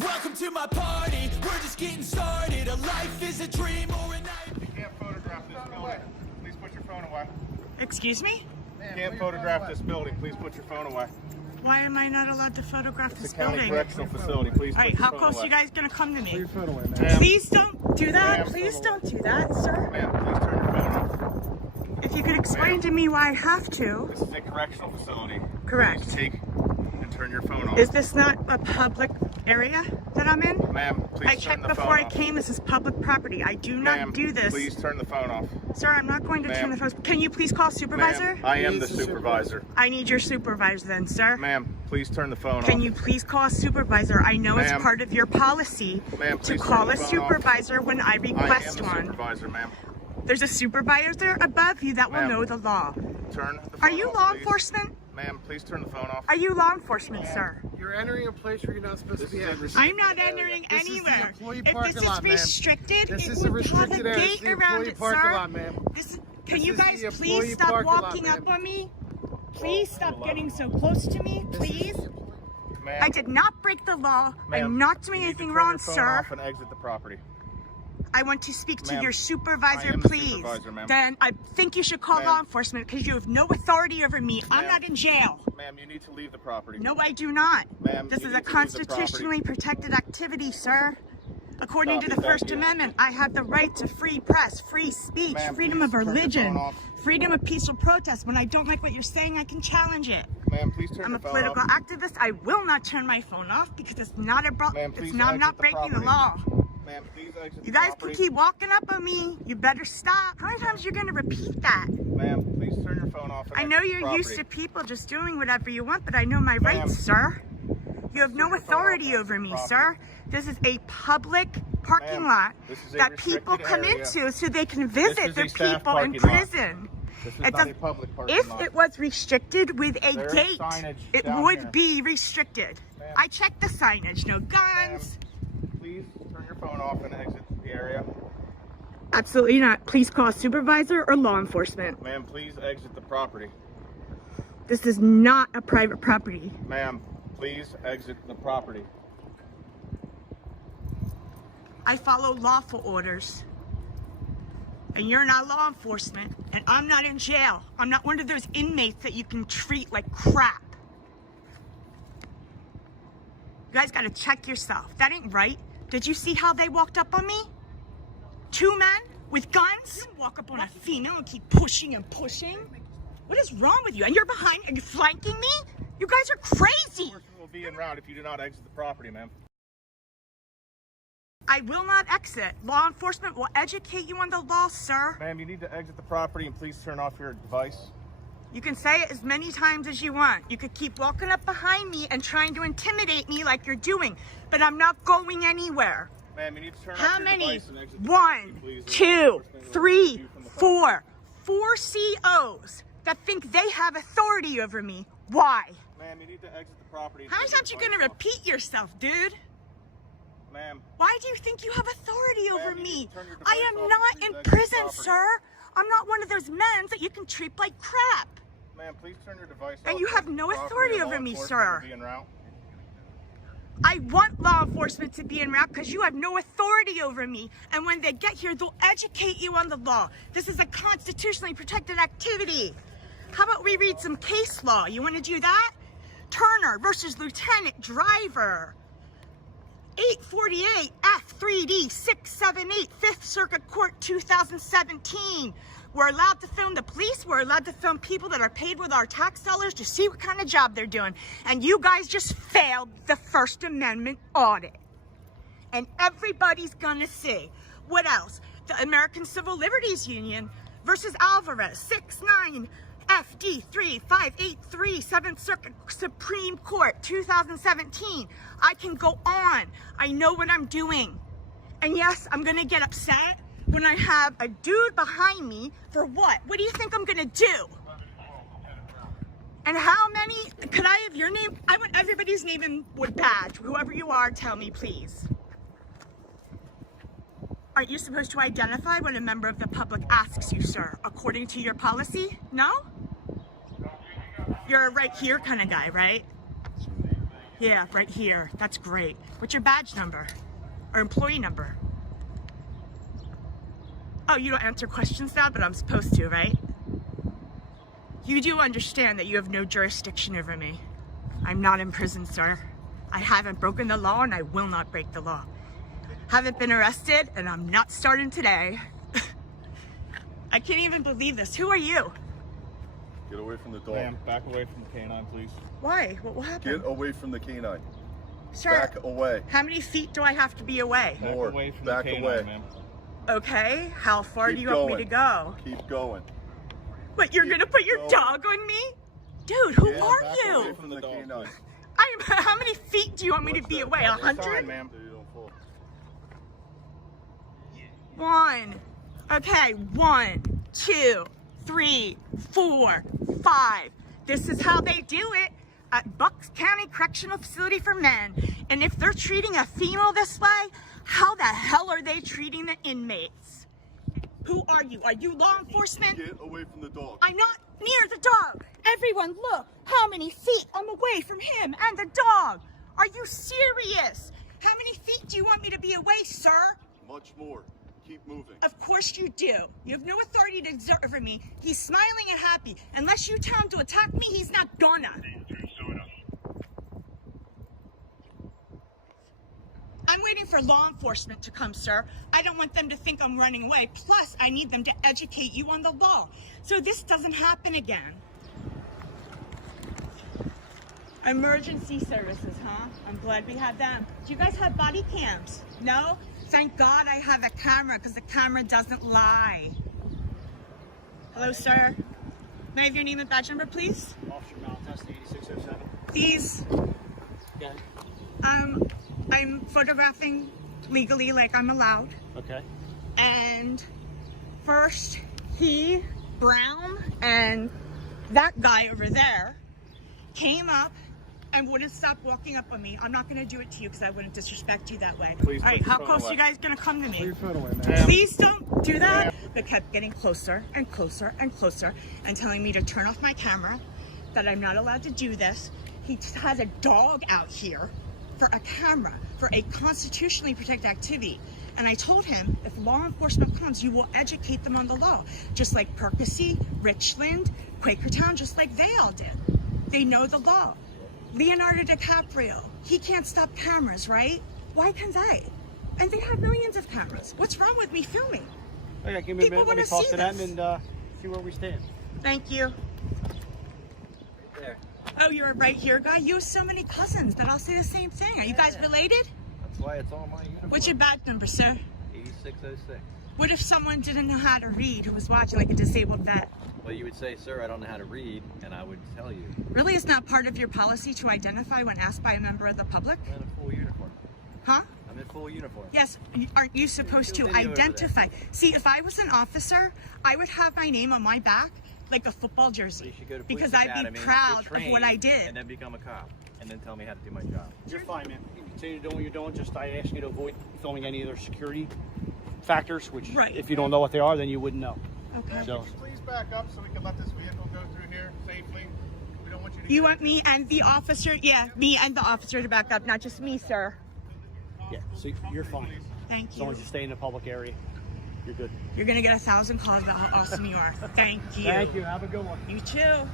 Welcome to my party, we're just getting started. A life is a dream or a night. You can't photograph this building. Please put your phone away. Excuse me? You can't photograph this building. Please put your phone away. Why am I not allowed to photograph this It's a county building? correctional facility. Please All put right, your how phone close away. are you guys gonna come to me? Put your phone away, ma'am. Please don't do that. Ma'am, Please don't do that, sir. Ma'am, please turn your phone off. If you could explain to me why I have to. This is a correctional facility. Correct. Please take and turn your phone off. Is this not a public area that I'm in? Ma'am, please I turn checked the before phone I off. came. This is public property. I do not do this. Please turn the phone off. Sir, I'm not going to turn the phone. Can you please call supervisor? Ma'am, I am the supervisor. I need your supervisor then, sir. Ma'am, please turn the phone off. Can you please call a supervisor? I know it's Ma'am. part of your policy Ma'am, to please call turn a the phone off. supervisor when I I am request the one. supervisor, ma'am. There's a supervisor above you that will Ma'am. know the law. Turn the phone Are you off, law please. enforcement? Ma'am, please turn the phone off. Are you law enforcement, sir? You're entering a place where you're not supposed to be at. I'm not entering This is the anywhere. employee If this parking is lot, ma'am. restricted, This it is a would have a restricted area. This is gate the around employee it, parking sir. lot, ma'am. Can This you is guys the please employee stop parking lot, walking up ma'am. on me? Please stop getting so close to me, please. Ma'am, I did not break the law. ma'am, I'm not doing you need to anything turn wrong, your phone sir. off and exit the property. I want to speak to Ma'am, your I supervisor, am the please. supervisor, ma'am. Then I think you should call Ma'am. law enforcement because you have no authority over me. I'm Ma'am. not in jail. Ma'am, you need to leave the property. No, I do not. Ma'am, This you is a need to leave the constitutionally protected activity, sir. According to Copy, the thank First you. Amendment, I have the right to free press, free speech, Ma'am, freedom please of turn your religion, phone off. freedom of peaceful protest. When I don't like what you're saying, I can challenge it. Ma'am, please turn I'm a your phone political off. activist. I will not turn my phone off because it's not a Ma'am, please I'm not exit the breaking the property. law. Ma'am, please exit You the guys property. can keep walking up on me. You better stop. How many times are you going to repeat that? Ma'am, please turn your phone off and I know exit the you're used to property. people just doing whatever you want, but I know my Ma'am. rights, sir. You have no Turn your phone off authority and over exit me, the sir. property. This is a public parking Ma'am, lot this is a that people restricted come area. into so they can This visit is their a staff people in parking lot. prison. This is It not does- a public parking If lot. it was restricted with a There's gate, signage it down would here. be restricted. Ma'am. I checked the signage. No guns. Please turn your phone off and exit the area. Absolutely not. Please call a supervisor or law enforcement. Ma'am, please exit the property. This is not a private property. Ma'am, please exit the property. I follow lawful orders. And you're not law enforcement. And I'm not in jail. I'm not one of those inmates that you can treat like crap. You guys gotta check yourself. That ain't right. Did you see how they walked up on me? Two men with guns? You don't walk up on a female and keep pushing and pushing. What is wrong with you? And you're behind and you're flanking me? You guys are crazy. Enforcement will be en route if you do not exit the property, ma'am. I will not exit. Law enforcement will educate you on the law, sir. Ma'am, you need to exit the property and please turn off your device. You can say it as many times as you want. You could keep walking up behind me and trying to intimidate me like you're doing, but I'm not going anywhere. Ma'am, you need to turn How off your many? device and exit the One, property, please. two, Law enforcement will three, remove you from the property. four. Four COs that think they have authority over me. Why? Ma'am, you need to exit the property. and How many turn your times are you gonna device off. repeat yourself, dude? Ma'am, Why do you think you have authority over Ma'am, you me? need to turn your I device am off. not Please in exit the prison, property. sir. I'm not one of those men that you can treat like crap. ma'am, please turn your device off. And you have no Property authority and over law me, enforcement sir. will be en route. I want law enforcement to be en route because you have no authority over me. And when they get here, they'll educate you on the law. This is a constitutionally protected activity. How about we read some case law? You want to do that? Turner versus Lieutenant Driver. 848 F3D 678 5th Circuit Court 2017. We're allowed to film the police. We're allowed to film people that are paid with our tax dollars to see what kind of job they're doing. And you guys just failed the First Amendment audit. And everybody's gonna see. What else? The American Civil Liberties Union versus Alvarez 69 FD3 583 7th Circuit Supreme Court 2017. I can go on. I know what I'm doing. And yes, I'm gonna get upset when I have a dude behind me for what? What do you think I'm gonna do? And how many, could I have your name? I want everybody's name in with badge. Whoever you are, tell me please. Aren't you supposed to identify when a member of the public asks you, sir, according to your policy? No? You're a right here kind of guy, right? Yeah, right here. That's great. What's your badge number? Or employee number? Oh, you don't answer questions now, but I'm supposed to, right? You do understand that you have no jurisdiction over me. I'm not in prison, sir. I haven't broken the law and I will not break the law. Haven't been arrested and I'm not starting today. I can't even believe this. Who are you? Get away from the dog. Ma'am, back away from the canine, please. Why? What will happen? Get away from the canine. Sir, Back away. how many feet do I have to be away? Back More. away from Back the canine, away. ma'am. Okay, how far Keep do you want me to go? Keep going. What, you're gonna put your going. dog on me? Dude, who Yeah, are back you? away from the canine. How many feet do you want me to What's be that? away? What's 100? Fine, ma'am. So you don't fall. 1. Okay, 1, 2, 3, 4, 5. This is how they do it at Bucks County Correctional Facility for Men. And if they're treating a female this way, how the hell are they treating the inmates? Who are you? Are you law enforcement? Get away from the dog. I'm not near the dog. Everyone, look how many feet I'm away from him and the dog. Are you serious? How many feet do you want me to be away, sir? Much more. Keep moving. Of course you do. You have no authority to exert over me. He's smiling and happy. Unless you tell him to attack me, he's not gonna. I'm waiting for law enforcement to come, sir. I don't want them to think I'm running away. Plus, I need them to educate you on the law, so this doesn't happen again. Emergency services, huh? I'm glad we have them. Do you guys have body cams? No? Thank God I have a camera, because the camera doesn't lie. Hello, sir. May I have your name and badge number, please? Officer Maltest, 8607. These, Okay. I'm photographing legally, like I'm allowed. Okay. And first, he, Brown, and that guy over there came up and wouldn't stop walking up on me. I'm not gonna do it to you because I wouldn't disrespect you that way. Please All right, put your how phone close away. are you guys gonna come to me? Put your phone away, man. Please don't do that. They kept getting closer and closer and closer and telling me to turn off my camera, that I'm not allowed to do this. He has a dog out here for a camera, for a constitutionally protected activity. And I told him, if law enforcement comes, you will educate them on the law. Just like Percy, Richland, Quakertown, just like they all did. They know the law. Leonardo DiCaprio, he can't stop cameras, right? Why can they? And they have millions of cameras. What's wrong with me filming? Okay, give me a People minute. Let me wanna talk see to them this. and see where we stand. Thank you. There. Oh, you're a right here guy? You have so many cousins that all say the same thing. Are you guys related? That's why it's on my uniform. What's your badge number, sir? 8606. What if someone didn't know how to read who was watching, like a disabled vet? Well, you would say, sir, I don't know how to read, and I would tell you. Really, is not part of your policy to identify when asked by a member of the public? I'm in a full uniform. Huh? I'm in full uniform. Yes, aren't you supposed to Video over there. identify? See, if I was an officer, I would have my name on my back like a football So jersey. you should go to police Because I'd academy, be get proud of trained, what I did. and then become a cop, and then tell me how to do my job. You're fine, man. You can continue doing what you're doing. Just I ask you to avoid filming any other security factors, which Right. if you don't know what they are, then you wouldn't know. Okay. So, Could you please back up so we can let this vehicle go through here safely? We don't want you to You get want me and the officer, yeah, me and the officer to back up, not just me, sir. yeah, so you're fine. Thank As long you. as you stay in the public area, you're good. You're gonna get 1,000 calls about how awesome you are. Thank you. Thank you. Have a good one. You too.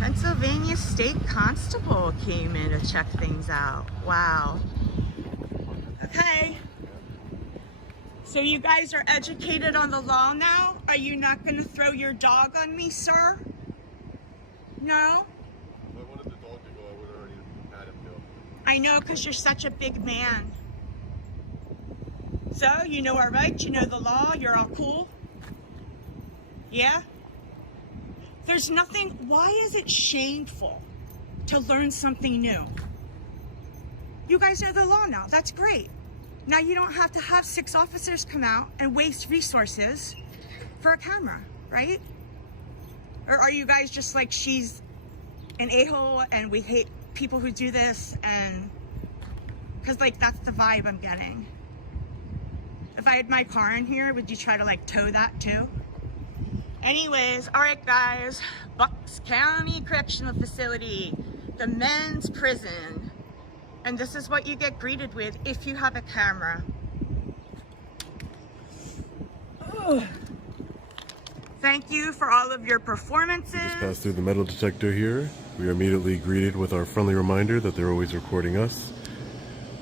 Pennsylvania State Constable came in to check things out. Wow. Okay. So you guys are educated on the law now? Are you not gonna throw your dog on me, sir? No? If I wanted the dog to go, I would have already had him go. I know, because you're such a big man. So, you know our rights, you know the law, you're all cool? Yeah? There's nothing, why is it shameful to learn something new? You guys know the law now, that's great. Now you don't have to have 6 officers come out and waste resources for a camera, right? Or are you guys just like, she's an a-hole and we hate people who do this, and because like that's the vibe I'm getting. If I had my car in here, would you try to like tow that too? Anyways, all right, guys. Bucks County Correctional Facility, the men's prison. And this is what you get greeted with if you have a camera. Ugh. Thank you for all of your performances. We just passed through the metal detector here. We are immediately greeted with our friendly reminder that they're always recording us,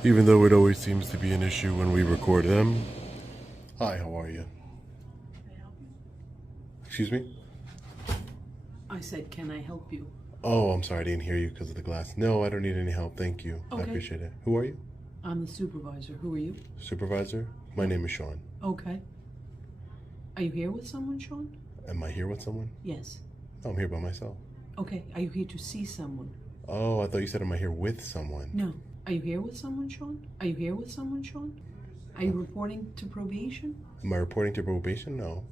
even though it always seems to be an issue when we record them. Hi, how are you? Excuse me? I said, can I help you? Oh, I'm sorry, I didn't hear you because of the glass. No, I don't need any help, thank you. Okay. I appreciate it. Who are you? I'm the supervisor. Who are you? Supervisor? My name is Sean. Okay. Are you here with someone, Sean? Am I here with someone? Yes. No, I'm here by myself. Okay. Are you here to see someone? Oh, I thought you said am I here with someone? No. Are you here with someone, Sean? Are you here with someone, Sean? Are you reporting to probation? Am I reporting to probation? No.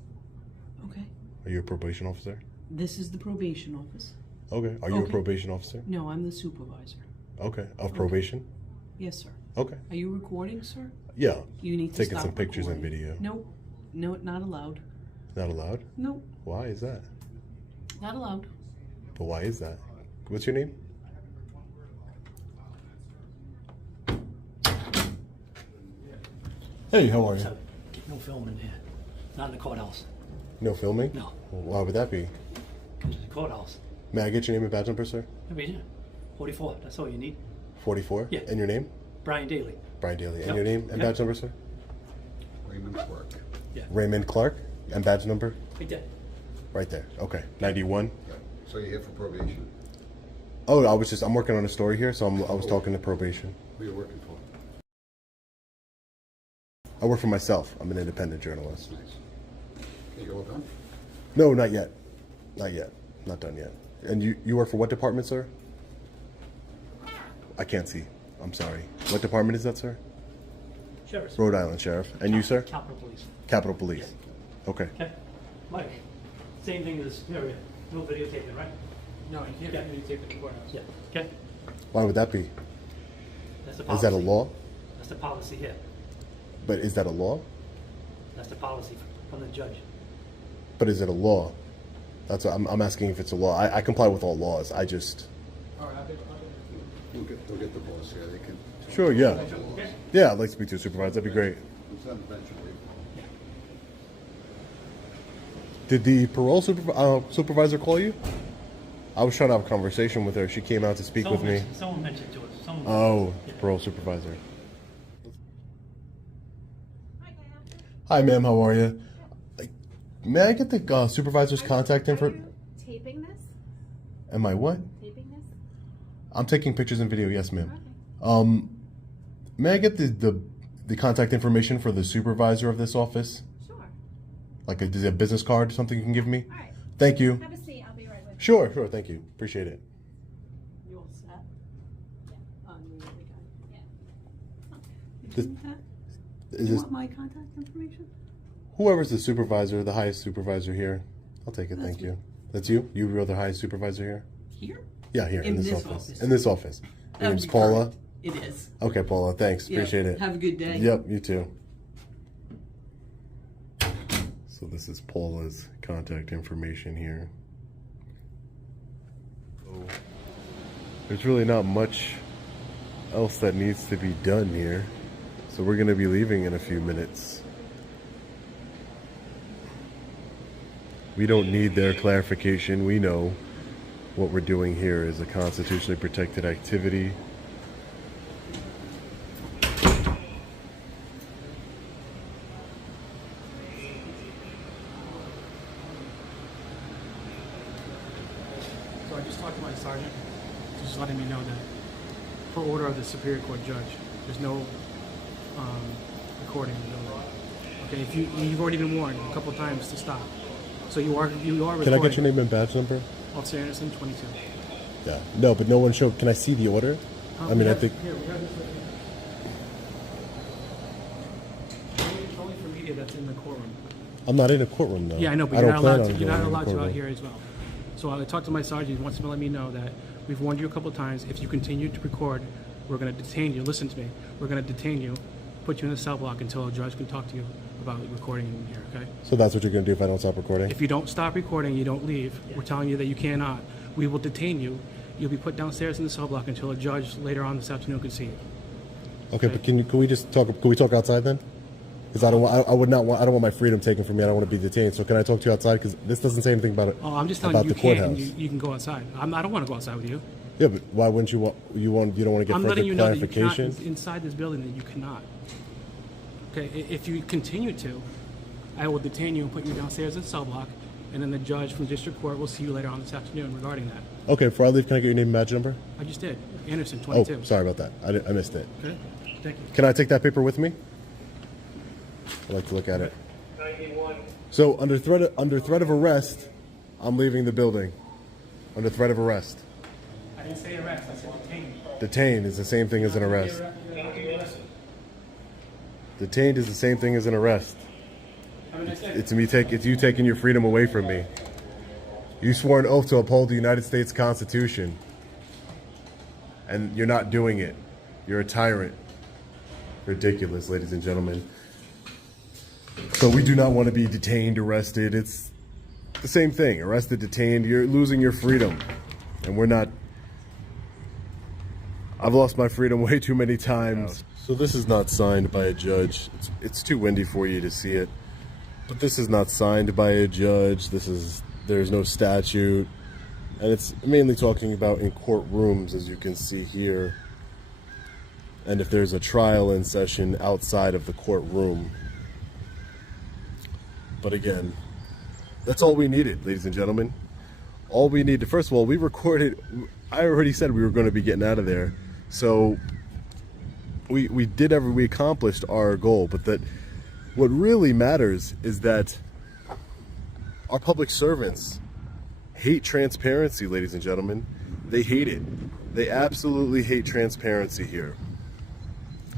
Okay. Are you a probation officer? This is the probation office. Okay. Are you a Okay. probation officer? No, I'm the supervisor. Okay. Of probation? Yes, sir. Okay. Are you recording, sir? Yeah. You need to Taking stop some pictures and recording. video. No. No, not allowed. Not allowed? No, Why is that? not allowed. But why is that? What's your name? Hey, how are you? So, no filming here. Not in the courthouse. No filming? No. Well, why would that be? Come to the courthouse. May I get your name and badge number, sir? I mean, yeah. 44. That's all you need. 44? Yeah. And your name? Brian Daly. Brian Daly. And Yep. your name and Yep. badge number, sir? Raymond Clark. Yeah. Raymond Clark. And badge number? Right there. Right there. Okay. 91. Yeah. So you're here for probation? Oh, I'm working on a story here, so I was talking to probation. Who are you working for? I work for myself. I'm an independent journalist. Nice. Okay, you all done? No, not yet. Not yet. Not done yet. And you work for what department, sir? I can't see. I'm sorry. What department is that, sir? Sheriff's. Rhode Island Sheriff. And you, sir? Capitol Police. Capitol Police. Okay. Okay. Mike, same thing as area. No videotaping, right? No, you can't videotape in the courthouse. Yeah. Okay. Why would that be? That's the Is policy. that a law? That's the policy here. But is that a law? That's the policy from the judge. But is it a law? That's what I'm asking if it's a law. I comply with all laws. I just... All right, We'll get the boss here. They can. Sure, yeah. Yeah, I'd like to speak to a supervisor. That'd be great. It's on the bench and wait. Did the parole supervisor call you? I was trying to have a conversation with her. She came out to speak with me. Someone mentioned to us. Someone Oh, parole supervisor. Hi, ma'am. How are you? May I get the supervisor's contact info? Are you taping this? Am I what? Taping this? I'm taking pictures and video. Yes, ma'am. Okay. May I get the contact information for the supervisor of this office? Sure. Like is it a business card, something you can give me? All right. Thank you. Have a seat. I'll be right with you. Sure, thank you. Appreciate it. You all set? Yeah. You the guy. Yeah. You This- doing that? Is You this want my contact information? whoever's the supervisor, the highest supervisor here? I'll take it, thank That's you. That's you? You are the highest supervisor here? Here? Yeah, here in In this this office. office. In this office. Your That would name's be Paula? correct. It is. Okay, Paula, thanks. Yeah. Appreciate it. Have a good day. Yep, you too. So this is Paula's contact information here. So there's really not much else that needs to be done here. So we're going to be leaving in a few minutes. We don't need their clarification. We know what we're doing here is a constitutionally protected activity. So I just talked to my sergeant, just letting me know that per order of the Superior Court judge, there's no recording in the building. Okay, if you've already been warned a couple of times to stop, so you are recording. Can I get your name and badge number? Officer Anderson, 22. Yeah. No, but no one showed. Can I see the order? I mean, I think. Here, we have this right here. It's only for media that's in the courtroom. I'm not in a courtroom though. Yeah, I know, but I you're don't not plan allowed on to. You're going not in the allowed to out courtroom. here as well. So I talked to my sergeant. He wants to let me know that we've warned you a couple of times. If you continue to record, we're going to detain you. Listen to me. We're going to detain you put you in a cell block until a judge can talk to you about recording in here, okay? So that's what you're going to do if I don't stop recording? If you don't stop recording, you don't leave. We're telling you that you cannot. We will detain you. You'll be put downstairs in the cell block until a judge later on this afternoon can see you. Okay, but can we just talk? Can we talk outside then? Because I don't want my freedom taken from me. I don't want to be detained. So can I talk to you outside? Because this doesn't say anything about it. Oh, I'm just telling you, the courthouse. You can go outside. I don't want to go outside with you. Yeah, but why wouldn't you want? You don't want to get I'm further letting you know that you clarification? cannot inside this building that you cannot. Okay, if you continue to, I will detain you and put you downstairs in the cell block, and then the judge from district court will see you later on this afternoon regarding that. Okay, before I leave, can I get your name and badge number? I just did. Anderson, 22. Oh, sorry about that. I missed it. Okay, thank you. Can I take that paper with me? I'd like to look at it. So under threat of arrest, I'm leaving the building. Under threat of arrest. I didn't say arrest. I said detain. Detain is the same thing as an arrest. Detained is the same thing as an arrest. It's you taking your freedom away from me. You swore an oath to uphold the United States Constitution, and you're not doing it. You're a tyrant. Ridiculous, ladies and gentlemen. So we do not want to be detained, arrested. It's the same thing. Arrested, detained. You're losing your freedom, and we're not. I've lost my freedom way too many times. So this is not signed by a judge. It's too windy for you to see it. But this is not signed by a judge. There's no statute. And it's mainly talking about in courtrooms, as you can see here. And if there's a trial in session outside of the courtroom. But again, that's all we needed, ladies and gentlemen. All we needed, first of all, we recorded, I already said we were going to be getting out of there. So we accomplished our goal, but that what really matters is that our public servants hate transparency, ladies and gentlemen. They hate it. They absolutely hate transparency here.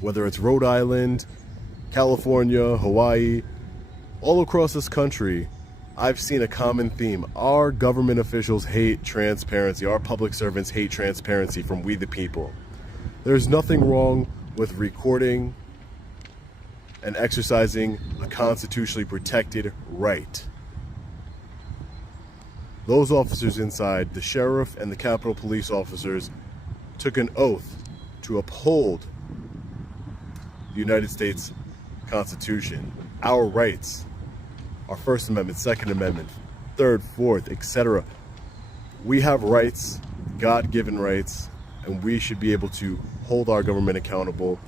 Whether it's Rhode Island, California, Hawaii, all across this country, I've seen a common theme. Our government officials hate transparency. Our public servants hate transparency from we the people. There's nothing wrong with recording and exercising a constitutionally protected right. Those officers inside, the sheriff and the Capitol Police officers, took an oath to uphold the United States Constitution, our rights, our First Amendment, Second Amendment, Third, Fourth, etc. We have rights, God-given rights, and we should be able to hold our government accountable.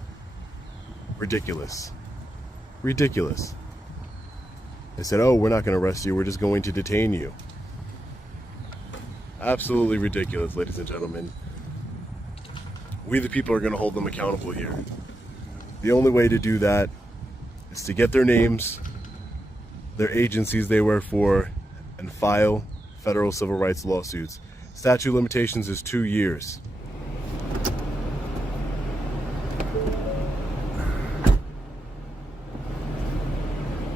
Ridiculous. Ridiculous. They said, oh, we're not going to arrest you, we're just going to detain you. Absolutely ridiculous, ladies and gentlemen. We the people are going to hold them accountable here. The only way to do that is to get their names, their agencies they work for, and file federal civil rights lawsuits. Statute of limitations is 2 years.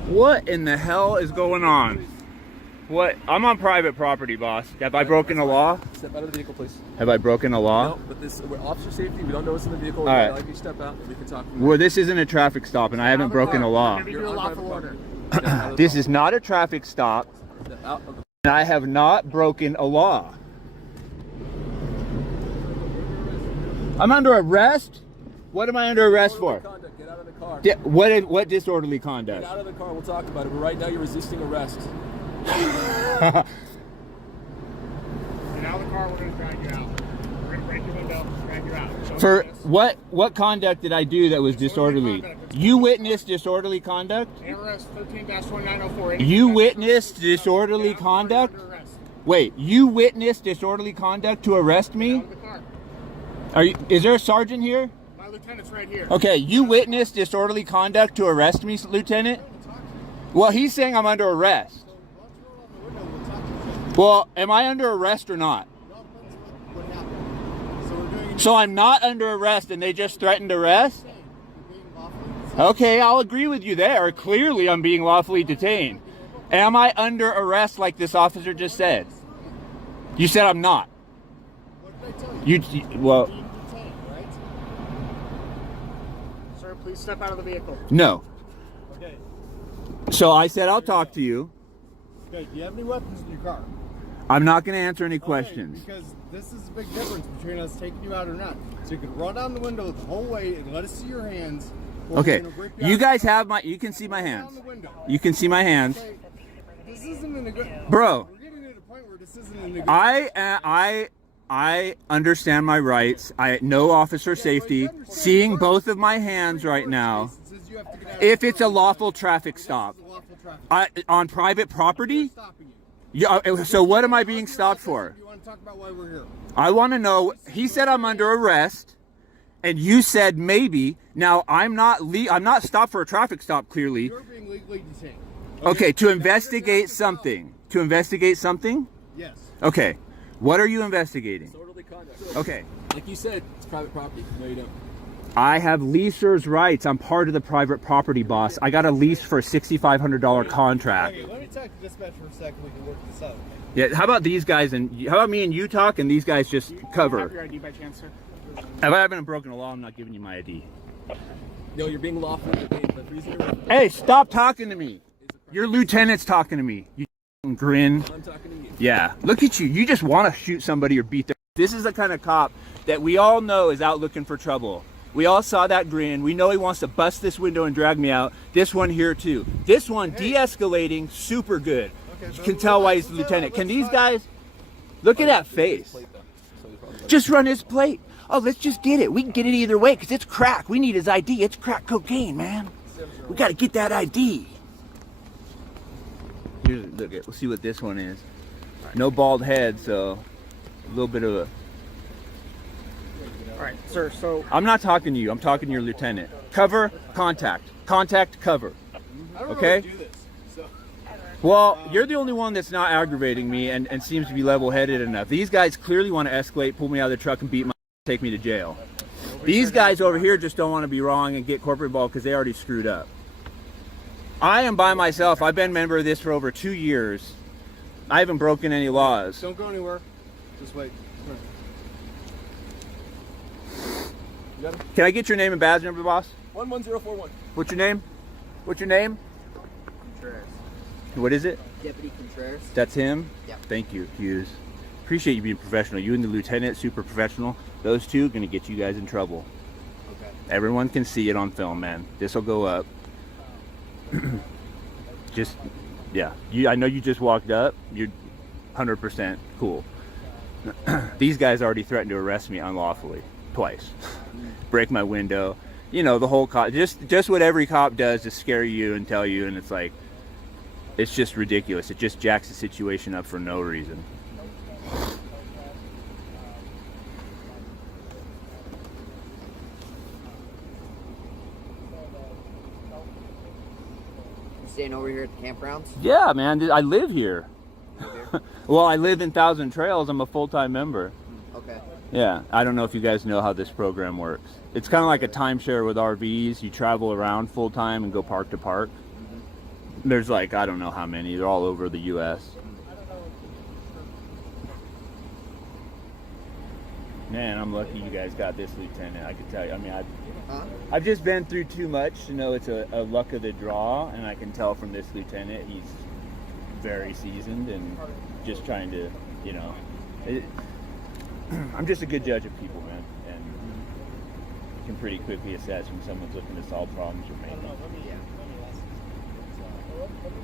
What in the hell is going on? What? I'm on private property, boss. Have I broken a law? Step out of the vehicle, please. Have I broken a law? No, but we're officer safety. We don't know what's in the vehicle. All right. I'd like you to step out and we can talk. Well, this isn't a traffic stop, and I haven't broken a law. You're on lawful order. This is not a traffic stop, and I have not broken a law. I'm under arrest? What am I under arrest for? Get out of the car. What disorderly conduct? Get out of the car. We'll talk about it. But right now, you're resisting arrest. Get out of the car, we're going to drag you out. We're going to break your window, drag you out. For what conduct did I do that was disorderly? You witnessed disorderly conduct? ARS 13-2904. You witnessed disorderly conduct? Wait, you witnessed disorderly conduct to arrest me? Out of the car. Is there a sergeant here? My lieutenant's right here. Okay, you witnessed disorderly conduct to arrest me, Lieutenant? Well, he's saying I'm under arrest. Well, am I under arrest or not? So I'm not under arrest and they just threatened arrest? Okay, I'll agree with you there. Clearly I'm being lawfully detained. Am I under arrest like this officer just said? You said I'm not. Well... Sir, Please step out of the vehicle. No. Okay. So I said I'll talk to you. Okay, do you have any weapons in your car? I'm not going to answer any questions. Because this is a big difference between us taking you out or not. So you can roll down the window the whole way and let us see your hands. or we're Okay, gonna rip you out. guys have my, you can see my hands. Down the window. You can see my hands. Like, this isn't in a good... Bro. We're getting to the point where this isn't in a good... I understand my rights. I know officer safety. Seeing both of my hands right now, if it's a lawful traffic stop, on private property, yeah. So what am I being stopped for? You want to talk about why we're here? I want to know. He said I'm under arrest, and you said maybe. Now I'm not stopped for a traffic stop. Clearly. You're being legally detained. Okay, to investigate something. To investigate something? Yes. Okay. What are you investigating? Disorderly conduct. Okay. Like you said, it's private property. No, you don't. I have leaser's rights. I'm part of the private property, boss. I got a lease for a $6,500 contract. Okay, let me talk to dispatch for a second. We can work this out. Yeah, how about these guys and how about me and you talk and these guys just Do you have cover? your ID by chance, sir? If I haven't broken a law, I'm not giving you my ID. No, you're being lawfully detained. But the reason you're Hey, stop talking to me. Your lieutenant's talking to me. You grin. I'm talking to you. Yeah, look at you. You just want to shoot somebody or beat them. This is the kind of cop that we all know is out looking for trouble. We all saw that grin. We know he wants to bust this window and drag me out. This one here too. This one de-escalating, super good. Okay, You can tell why he's the lieutenant. Can these guys look at that face? Plate, though. So you probably- Just run his plate. Oh, let's just get it. We can get it either way because it's crack. We need his ID. It's crack cocaine, man. We got to get that ID. Here's, look at. We'll see what this one is. No bald head, so a little bit of a. All right, sir. So I'm not talking to you. I'm talking to your lieutenant. Cover, contact. Contact, cover. I don't Okay? really do this. So. Well, you're the only one that's not aggravating me and seems to be level-headed enough. These guys clearly want to escalate, pull me out of the truck and beat my take me to jail. These guys over here just don't want to be wrong and get corporate involved because they already screwed up. I am by myself. I've been a member of this for over 2 years. I haven't broken any laws. Don't go anywhere. Just wait. You got it? Can I get your name and badge number, boss? 11041. What's your name? What's your name? Contreras. What is it? Deputy Contreras. That's him? Yep. Thank you, Hughes. Appreciate you being professional. You and the lieutenant, super professional. Those two going to get you guys in trouble. Okay. Everyone can see it on film, man. This will go up. Just, yeah. I know you just walked up. You're 100% cool. These guys already threatened to arrest me unlawfully twice. Break my window. You know, the whole cop. Just what every cop does to scare you and tell you, and it's like, it's just ridiculous. It just jacks the situation up for no reason. You staying over here at the campgrounds? Yeah, man. I live here. Well, I live in Thousand Trails. I'm a full-time member. Okay. Yeah, I don't know if you guys know how this program works. It's kind of like a timeshare with RVs. You travel around full-time and go park to park. There's like, I don't know how many. They're all over the U.S. Man, I'm lucky you guys got this lieutenant. I can tell you. I mean, I've just been through too much to know it's a luck of the draw, and I can tell from this lieutenant he's very seasoned and just trying to, you know. I'm just a good judge of people, man, and can pretty quickly assess when someone's looking to solve problems or make them.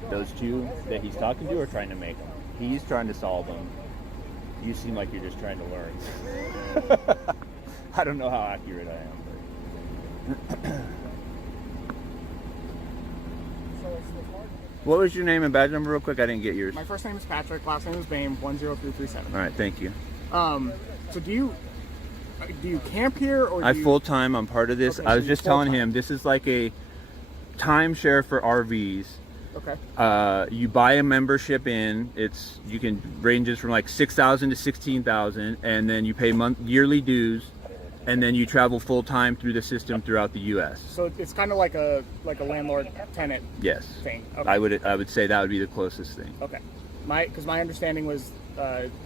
Those two that he's talking to are trying to make them. He's trying to solve them. You seem like you're just trying to learn. I don't know how accurate I am. But what was your name and badge number real quick? I didn't get yours. my first name is Patrick. Last name is Bame. 10337. All right, thank you. So do you camp here or? I full time. I'm part of this. Okay, I so was you're just telling full-time. him this is like a timeshare for RVs. Okay. You buy a membership in. You can ranges from like $6,000 to $16,000, and then you pay yearly dues, and then you travel full time through the system throughout the U.S. So it's kind of like a landlord tenant Yes, thing. Okay. I would say that would be the closest thing. Okay. Because my understanding was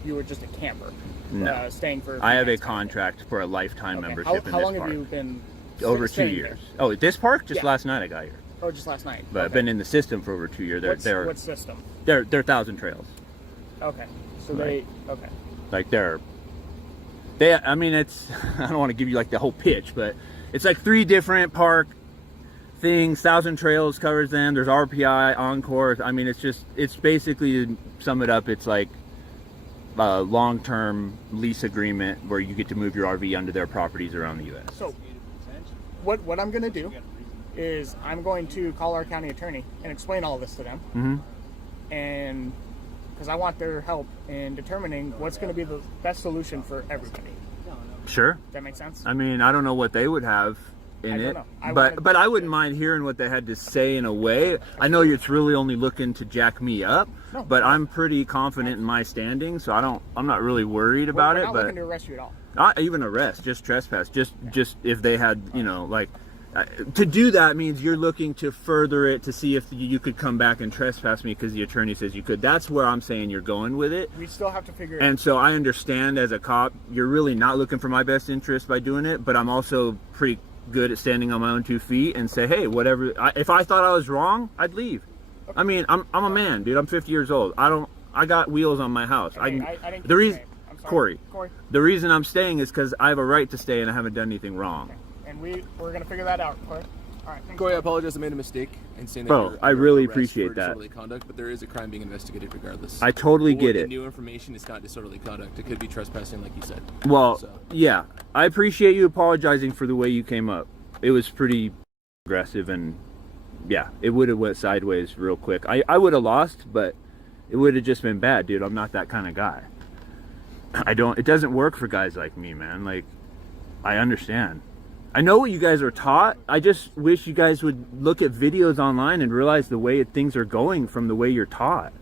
you were just a camper. No. Staying for. I have a contract for a lifetime Okay. membership How in long this have park. you been over 2 staying years. here. Oh, this park? Just Yeah. last night I got here. Oh, just last night. But I've been in the system for over 2 years. What system? They're 1,000 trails. Okay. So Right. okay. Like I mean, it's, I don't want to give you like the whole pitch, but it's like 3 different park things. 1,000 Trails covers them. There's RPI, Encore. I mean, it's basically, to sum it up, it's like a long-term lease agreement where you get to move your RV onto their properties around the U.S. So what I'm going to do is I'm going to call our county attorney and explain all this to them. Mm-hmm. And because I want their help in determining what's going to be the best solution for everybody. Sure. Does that make sense? I mean, I don't know what they would have in I don't it, know. but I wouldn't mind hearing what they had to say in a way. I know it's really only looking to jack me up, but I'm pretty confident in my standing, so I'm not really worried about We're it. not But looking to arrest you at all. not even arrest, just trespass. Just if they had, like, to do that means you're looking to further it to see if you could come back and trespass me because the attorney says you could. That's where I'm saying you're going with it. We still have to figure it And out. so I understand as a cop, you're really not looking for my best interest by doing it, but I'm also pretty good at standing on my own 2 feet and say, hey, whatever. If I thought I was wrong, I'd leave. Okay. I mean, I'm a man, dude. I'm 50 years old. I got wheels on my house. I didn't the reason, I'm sorry. Corey. The reason I'm staying is because I have a right to stay and I haven't done anything wrong. Okay. And we're gonna figure that out, Corey. All right. Thanks. Corey, I apologize. I made a mistake in saying that. Bro, you're I under really arrest appreciate for that. disorderly conduct, but there is a crime being investigated regardless. I totally Or get the it. New information is not disorderly conduct. It could be trespassing, like you said. Well, So. yeah, I appreciate you apologizing for the way you came up. It was pretty aggressive, and yeah, it would have went sideways real quick. I would have lost, but it would have just been bad, dude. I'm not that kind of guy. It doesn't work for guys like me, man. Like, I understand. I know what you guys are taught. I just wish you guys would look at videos online and realize the way things are going from the way you're taught.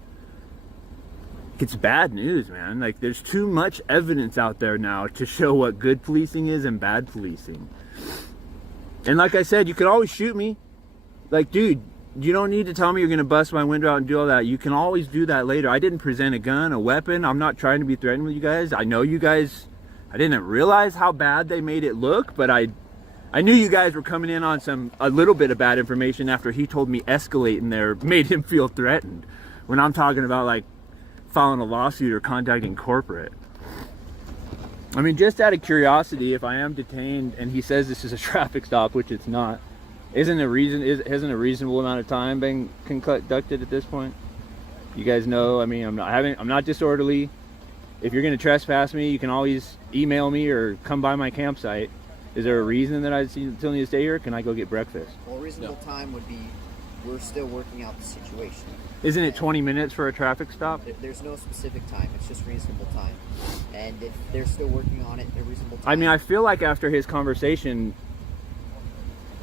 It's bad news, man. Like, there's too much evidence out there now to show what good policing is and bad policing. And like I said, you could always shoot me. Like, dude, you don't need to tell me you're going to bust my window out and do all that. You can always do that later. I didn't present a gun, a weapon. I'm not trying to be threatened with you guys. I know you guys, I didn't realize how bad they made it look, but I knew you guys were coming in on a little bit of bad information after he told me escalating there made him feel threatened. When I'm talking about, like, filing a lawsuit or contacting corporate. I mean, just out of curiosity, if I am detained and he says this is a traffic stop, which it's not, hasn't a reasonable amount of time been conducted at this point? You guys know, I mean, I'm not disorderly. If you're going to trespass me, you can always email me or come by my campsite. Is there a reason that I still need to stay here? Can I go get breakfast? Well, reasonable time would be, we're still working out the situation. Isn't it 20 minutes for a traffic stop? There's no specific time. It's just reasonable time. And if they're still working on it, they're reasonable time. I mean, I feel like after his conversation,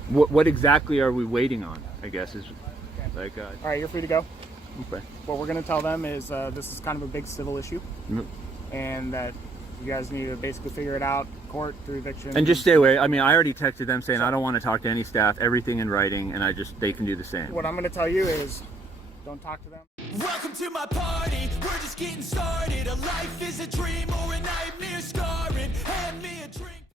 what exactly are we waiting on, I guess, is like... All right, you're free to go. Okay. What we're going to tell them is this is kind of a big civil issue, and that you guys need to basically figure it out, court, through eviction. And just stay away. I mean, I already texted them saying I don't want to talk to any staff, everything in writing, and they can do the same. What I'm going to tell you is don't talk to them. Welcome to my party, we're just getting started. A life is a dream or a nightmare scarring. Hand me a drink.